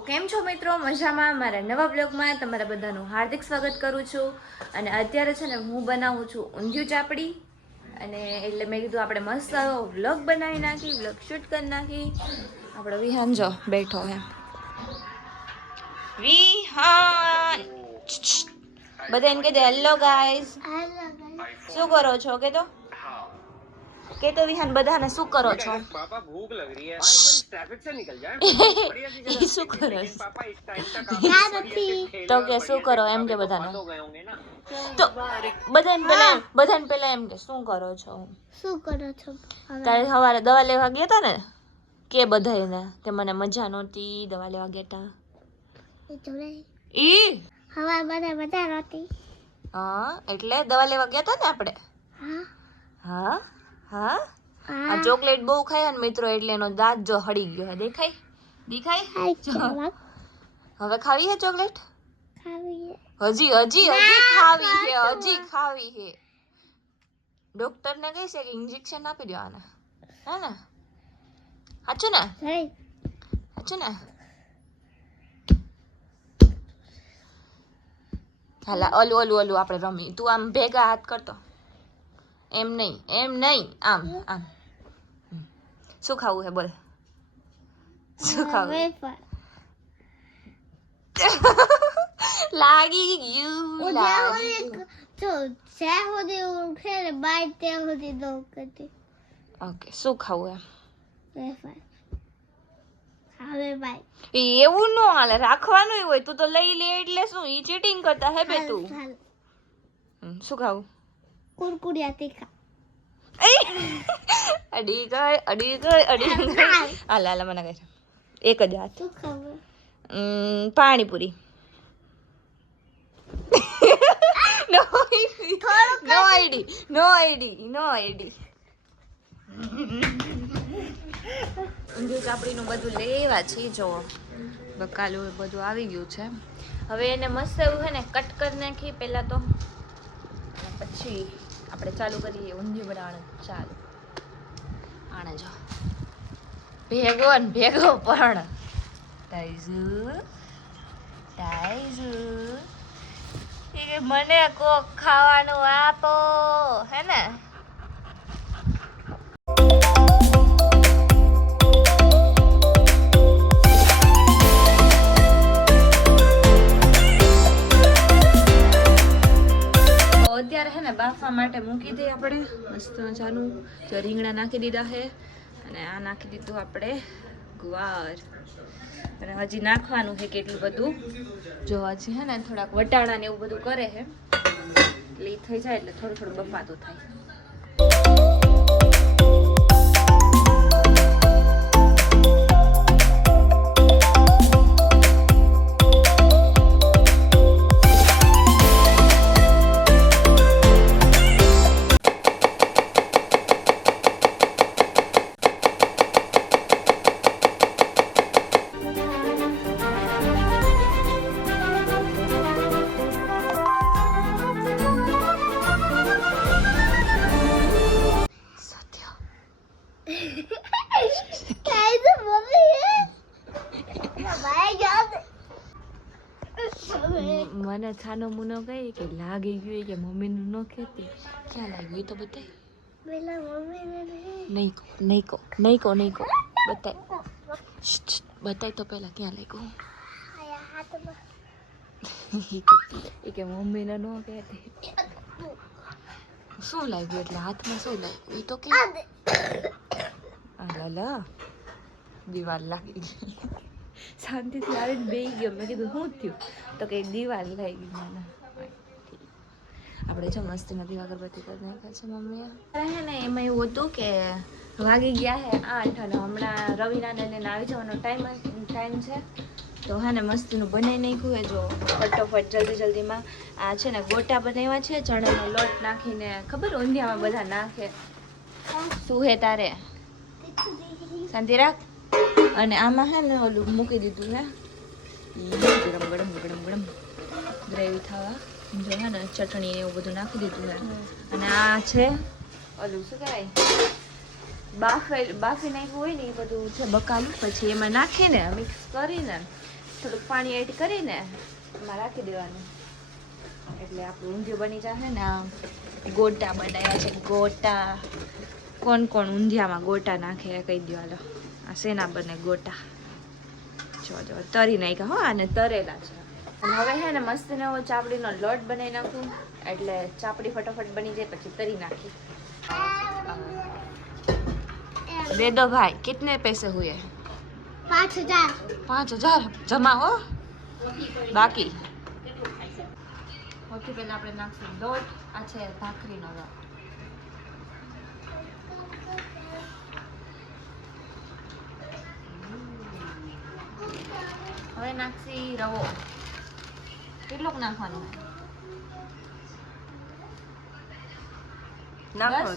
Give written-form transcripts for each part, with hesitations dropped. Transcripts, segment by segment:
કેમ છો મિત્રો? મજામાં? મારા નવા બ્લોગમાં તમારા બધાનું હાર્દિક સ્વાગત કરું છું. અને અત્યારે છે ને હું બનાવું છું ઊંધિયું ચાપડી. અને એટલે મેં કીધું આપણે મસ્ત વ્લોગ બનાવી નાખી, વ્લોગ શૂટ કરી નાખી. આપણો વિહાન જો બેઠો હે. વિહાન બધા એમ કહી દે હેલો ગાઈઝ. શું કરો છો કે તો વિહાન બધાને શું કરો છો? पापा भूख लग रही है भाई ट्रैफिक से निकल जाए बढ़िया सी जगह શું કરો लेकिन पापा इस टाइम तक તો કે શું કરો એમ કે બધાને તો બધાને પેલા એમ કે શું કરો છો? તારે સવારે દવા લેવા ગયા તા ને કે બધાને કે મને મજા નહોતી દવા લેવા ગયા તા ઈ હા એટલે દવા લેવા ગયા તા ને આપણે હા હા આ ચોકલેટ બહુ ખાય ને મિત્રો એટલે એનો દાંત જો હળી ગયો હે. દેખાય હવે ખાવી હે ચોકલેટ? હજી ખાવી હે. ડોક્ટર ને કહે છે કે ઇન્જેક્શન આપી દો આને, હે ને? સાચું ને? હાલા ઓલું આપણે રમી. તું આમ ભેગા હાથ કરતો. એમ નહીં આમ. શું ખાવું હે બોલ? શું ખાવું? લાગી ગયું. ઓકે શું ખાવું એમ? એવું ન હાલે, રાખવાનું હોય. તું તો લઈ લે એટલે શું? ઈ ચીટિંગ કરતા હે બે તું. શું ખાવું? કુરકુરિયા તીખા અડી ગઈ. હાલ મને કહે એક જ હાથ. પાણીપુરી. નો આઈડી. ઊંધિયું ચાપડીનું બધું લેવા છે. જો બકાલું બધું આવી ગયું છે. હવે એને મસ્ત એવું છે ને કટ કરી નાખી પહેલા તો, પછી આપણે ચાલુ કરીએ ઊંધિયું બનાવવાનું. ચાલુ આને જો ભેગો પણ ટાઈઝુ મને કોક ખાવાનું આપો, હે ને? અત્યારે હે ને બાફવા માટે મૂકી દઈએ આપણે મસ્ત મજાનું. જો રીંગણા નાખી દીધા છે અને આ નાખી દીધું આપણે ગુવાર. અને હજી નાખવાનું છે કેટલું બધું. જો હજી હે ને થોડાક વટાણા ને એવું બધું કરે છે એટલે એ થઈ જાય એટલે થોડું બફાતું થાય. મને છાનો મુનો કહે કે લાગી ગયું કે મમ્મીનું ન ખેતી. ક્યાં લાગ્યું એ તો બતાય. નહીં કહો બતાય તો પેલા ક્યાં લાગ્યું એ કે મમ્મીને ન કહેતી. શું લાગ્યું એટલે હાથમાં શું લાગ્યું એ તો કે દિવાલ લાગી ગઈ. શાંતિથી આવીને બેસી ગયો. મેં કીધું શું થયું? તો કે દિવાલ લાગી ગઈ મને. આપણે જો મસ્તીમાં દીવા અગરબત્તી કરી નાખ્યા છે મમ્મીએ. હે ને એમાં એવું હતું કે વાગી ગયા હે 8 અને હમણાં રવિના ને આવી જવાનો ટાઈમ છે. તો હે ને મસ્તીનું બનાવી નાખ્યું હે. જો ફટોફટ જલ્દીમાં આ છે ને ગોટા બનાવ્યા છે ચણાનો લોટ નાખીને. ખબર ઊંધિયામાં બધા નાખે. શું હે તારે? શાંતિ રાખ. અને આમાં હે ને ઓલું મૂકી દીધું હે ગરમ ગ્રેવી થવા. જો હે ને ચટણી એવું બધું નાખી દીધું હે. અને આ છે ઓલું શું કહેવાય બાફી નાખ્યું હોય ને એ બધું છે બકાલું. પછી એમાં નાખીને મિક્સ કરીને થોડુંક પાણી એડ કરીને એમાં રાખી દેવાનું એટલે આપણું ઊંધિયું બની જશે ને. આમ ગોટા બનાવ્યા છે, ગોટા. કોણ કોણ ઊંધિયામાં ગોટા નાખે કહી દો હાલો. આ શેના બને ગોટા? જો તરી નાખ્યા હો, આને તરેલા છે. અને હવે હે ને મસ્ત નવો ચાપડીનો લોટ બનાવી નાખું એટલે ચાપડી ફટાફટ બની જાય, પછી તરી નાખી. दे दो भाई, कितने पैसे हुए? 5000 5000 जमा हो बाकी. સૌથી પહેલા આપણે નાખશું લોટ. આ છે ભાખરીનો લોટ. હવે નાખશી રવો. કેટલોક નાખવાનો? નાખો.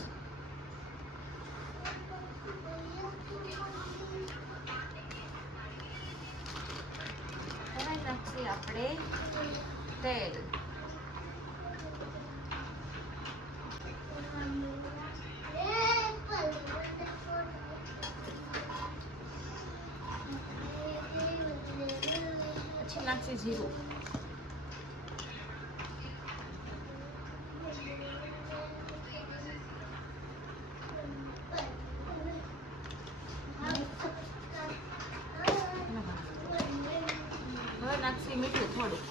હવે નાખશી આપણે તેલ. પછી નાખશી જીરું. હવે નાખશી મીઠું થોડું.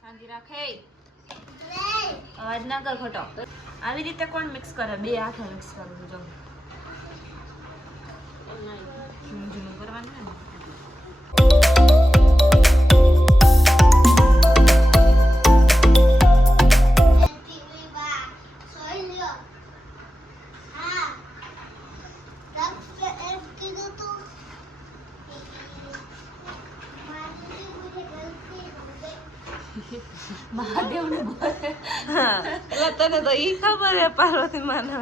શાંતિ રાખે, અવાજ ના કર ખોટો. આવી રીતે કોણ મિક્સ કરે? બે હાથે મિક્સ કરું છું. જો ઝીણું ઝીણું કરવાનું ને. મહાદેવ ને બોલે. એટલે તને તો ઈ ખબર હે પાર્વતી માને.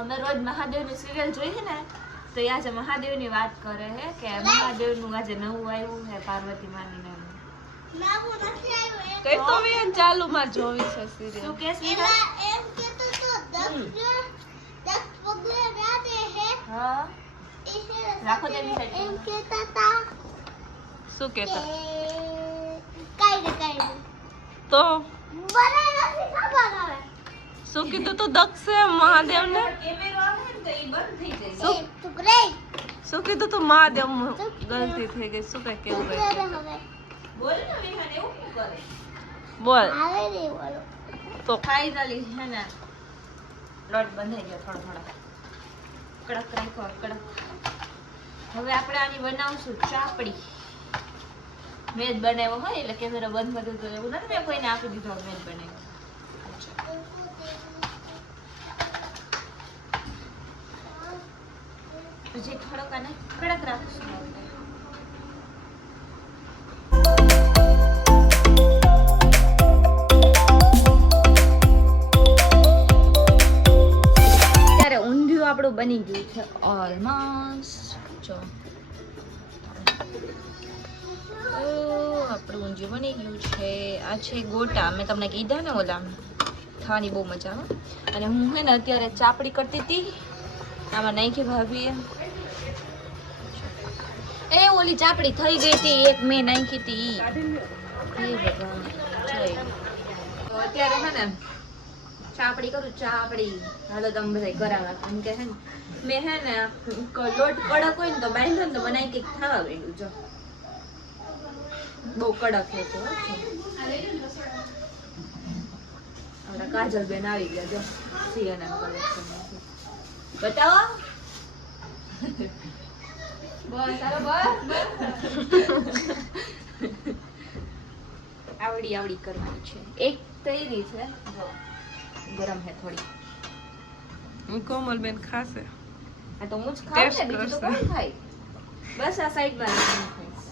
અમે રોજ મહાદેવ ની સિરિયલ જોઈએ ને તો એ આજે મહાદેવ ની વાત કરે હે કે મહાદેવ નું આજે નવું આવ્યું હે પાર્વતી માની નામ. કઈ તો મેં ચાલુ માં જોવી છે સિરિયલ. શું કેસ? હા રાખો તેની સાઈડ. શું કેતા? કઈ તો બનાય નથી ખબર હવે. શું કીધું તું દક્ષે મહાદેવ ને? કેમેરો આવે ને તો એ બંધ થઈ જાય. તું કરે શું કીધું તું મહાદેવ ગલતી થઈ ગઈ? શું કઈ કેવું કઈ? હવે બોલ ને વિહાન એવું શું કરે? બોલ આવે રે બોલો. તો. ફાઇનલી હે ને લોટ બંધાઈ ગયો થોડો થોડો. કડક રાખ્યો કડક. હવે આપણે આની બનાવશું ચાપડી. મેં જ બનાવ્યો હોય એટલે કેમેરા બંધ કર્યો તો એવું નથી મેં કોઈને આપી દીધો. મેં જ બનાવ્યો. પછી થોડોક આને કડક રાખશું. ત્યારે ઊંધિયું આપણું બની ગયું છે ઓલમોસ્ટ. જો આપણું ઊંધિયું બની ગયું છે. આ છે ગોટા. મેં તમને કીધા ને ઓલા ખાવાની બહુ મજા આવે. અને હું હે ને અત્યારે ચાપડી કરતી હતી. આમાં નાખી ભાભીએ. એ ઓલી ચાપડી થઈ ગઈ હતી એક મેં નાખી હતી. તો અત્યારે હે ને ચાપડી કરું. ચાપડી હાલો તમે બધા કરાવવા. કેમ કે હે ને મેં હે ને લોટ કડક હોય ને તો બાંધો ને તો બનાવી કંઈક થવા માંડ્યું. જો બહુ કડક હતું. આપણા કાજલ બેન આવી ગયા. જો સિયાના કલેક્શન બતાવો. બસ હાલો બસ. આવડી આવડી કરવાની છે. એક તૈયારી છે. જો ગરમ હે થોડી. કોમલબેન ખાશે. આ તો હું જ ખાઉં ને, ટેસ્ટ બીજું તો કરશે. કોણ ખાય? બસ આ સાઈડમાં રાખીને ખાઈશ.